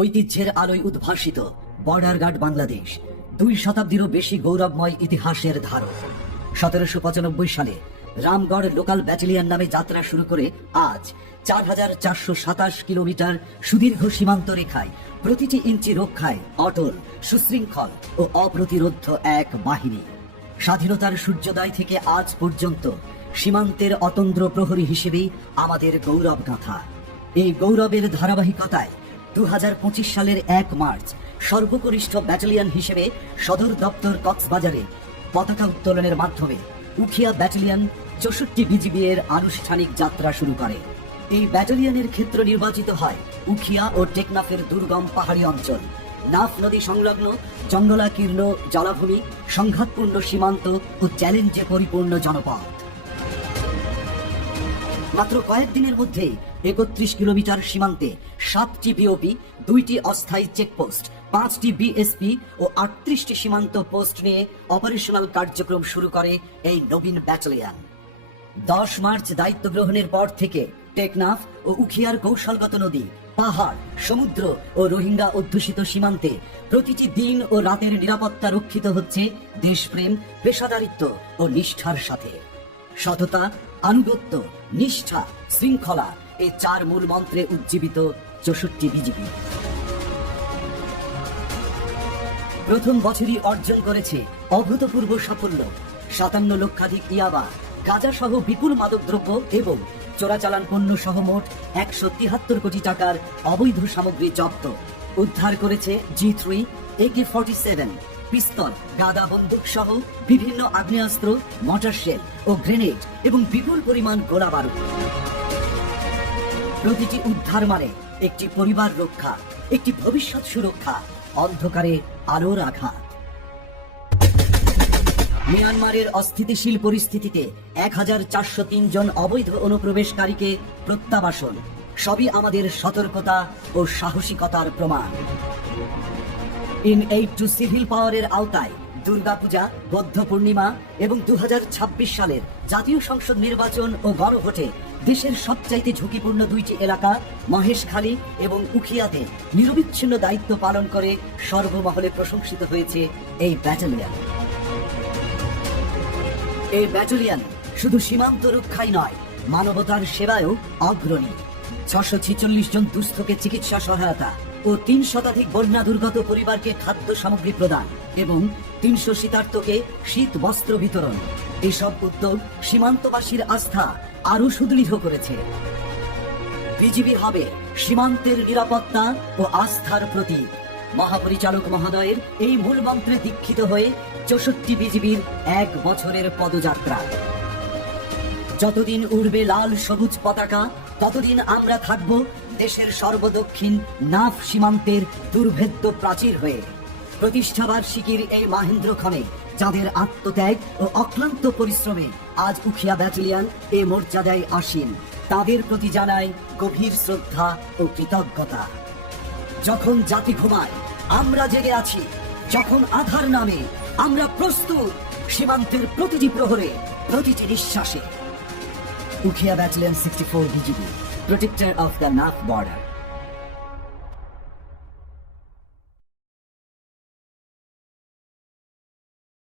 ঐতিহ্যের আলোয় উদ্ভাসিত বর্ডার গার্ড বাংলাদেশ 2 শতাব্দীরও বেশি গৌরবময় ইতিহাসের ধারক। 1795 সালে রামগড় লোকাল ব্যাটালিয়ন নামে যাত্রা শুরু করে আজ 4427 কিলোমিটার সুদীর্ঘ সীমান্ত রেখায় প্রতিটি ইঞ্চি রক্ষায় অটল, সুশৃঙ্খল ও অপ্রতিরোধ্য এক বাহিনী। স্বাধীনতার সূর্যোদয় থেকে আজ পর্যন্ত সীমান্তের অতন্দ্র প্রহরী হিসেবেই আমাদের গৌরব গাথা। এই গৌরবের ধারাবাহিকতায় 2025 সালের 1 মার্চ সর্বকনিষ্ঠ ব্যাটালিয়ন হিসেবে সদর দপ্তর কক্সবাজারে পতাকা উত্তোলনের মাধ্যমে উখিয়া ব্যাটালিয়ন 64 বিজিবি এর আনুষ্ঠানিক যাত্রা শুরু করে। এই ব্যাটালিয়নের ক্ষেত্র নির্বাচিত হয় উখিয়া ও টেকনাফের দুর্গম পাহাড়ি অঞ্চল, নাফ নদী সংলগ্ন জঙ্গলাকীর্ণ জলাভূমি, সংঘাতপূর্ণ সীমান্ত ও চ্যালেঞ্জে পরিপূর্ণ জনপদ। মাত্র কয়েকদিনের মধ্যে 31 কিলোমিটার সীমান্তে 7টি বিওপি, 2টি অস্থায়ী চেকপোস্ট, 5টি বিএসপি ও 38টি সীমান্ত পোস্ট নিয়ে অপারেশনাল কার্যক্রম শুরু করে এই নবীন ব্যাটালিয়ন। 10 মার্চ দায়িত্ব গ্রহণের পর থেকে টেকনাফ ও উখিয়ার কৌশলগত নদী, পাহাড়, সমুদ্র ও রোহিঙ্গা অধ্যুষিত সীমান্তে প্রতিটি দিন ও রাতের নিরাপত্তা রক্ষিত হচ্ছে দেশপ্রেম, পেশাদারিত্ব ও নিষ্ঠার সাথে। সততা, আনুগত্য, নিষ্ঠা, শৃঙ্খলা এই 4 মূল মন্ত্রে উজ্জীবিত 64 বিজিবি প্রথম বছরই অর্জন করেছে অভূতপূর্ব সাফল্য। 57 লক্ষাধিক ইয়াবা, গাঁজা সহ বিপুল মাদকদ্রব্য এবং চোরাচালান পণ্য সহ মোট 173 কোটি টাকার অবৈধ সামগ্রী জব্দ। উদ্ধার করেছে G3, AK-47, পিস্তল, গাদা বন্দুক সহ বিভিন্ন আগ্নেয়াস্ত্র, মর্টার শেল ও গ্রেনেড এবং বিপুল পরিমাণ গোলা বারুদ। প্রতিটি উদ্ধার মানে একটি পরিবার রক্ষা, একটি ভবিষ্যৎ সুরক্ষা, অন্ধকারে আলোর আঘাত। মিয়ানমারের অস্থিতিশীল পরিস্থিতিতে 1403 জন অবৈধ অনুপ্রবেশকারীকে প্রত্যাবাসন, সবই আমাদের সতর্কতা ও সাহসিকতার প্রমাণ। ইন এইড টু সিভিল পাওয়ারের আওতায় দুর্গাপূজা, বৌদ্ধ পূর্ণিমা এবং 2026 সালের জাতীয় সংসদ নির্বাচন ও গণভোটে দেশের সবচাইতে ঝুঁকিপূর্ণ 2টি এলাকা মহেশখালী এবং উখিয়াতে নিরবিচ্ছিন্ন দায়িত্ব পালন করে সর্বমহলে প্রশংসিত হয়েছে এই ব্যাটালিয়ন। এই ব্যাটালিয়ন শুধু সীমান্ত রক্ষাই নয়, মানবতার সেবায়ও অগ্রণী। 646 জন দুস্থকে চিকিৎসা সহায়তা ও 3 শতাধিক বন্যা দুর্গত পরিবারকে খাদ্য সামগ্রী প্রদান এবং 300 শীতার্তকে শীত বস্ত্র বিতরণ, এসব উদ্যোগ সীমান্তবাসীর আস্থা আরো সুদৃঢ় করেছে। বিজিবি হবে সীমান্তের নিরাপত্তা ও আস্থার প্রতীক। মহাপরিচালক মহোদয়ের এই মূল মন্ত্রে দীক্ষিত হয়ে 64 বিজিবির 1 বছরের পদযাত্রা। যতদিন উড়বে লাল সবুজ পতাকা, ততদিন আমরা থাকব দেশের সর্বদক্ষিণ নাফ সীমান্তের দুর্ভেদ্য প্রাচীর হয়ে। প্রতিষ্ঠাবার্ষিকীর এই মাহেন্দ্রক্ষণে যাদের আত্মত্যাগ ও অক্লান্ত পরিশ্রমে আজ উখিয়া ব্যাটালিয়ন এ মর্যাদায় আসীন, তাদের প্রতি জানাই গভীর শ্রদ্ধা ও কৃতজ্ঞতা। যখন জাতি ঘুমায় আমরা জেগে আছি, যখন আধার নামে আমরা প্রস্তুত সীমান্তের প্রতিটি প্রহরে, প্রতিটি নিঃশ্বাসে। Ukhia battalion 64 BGB, protector of the Naf border.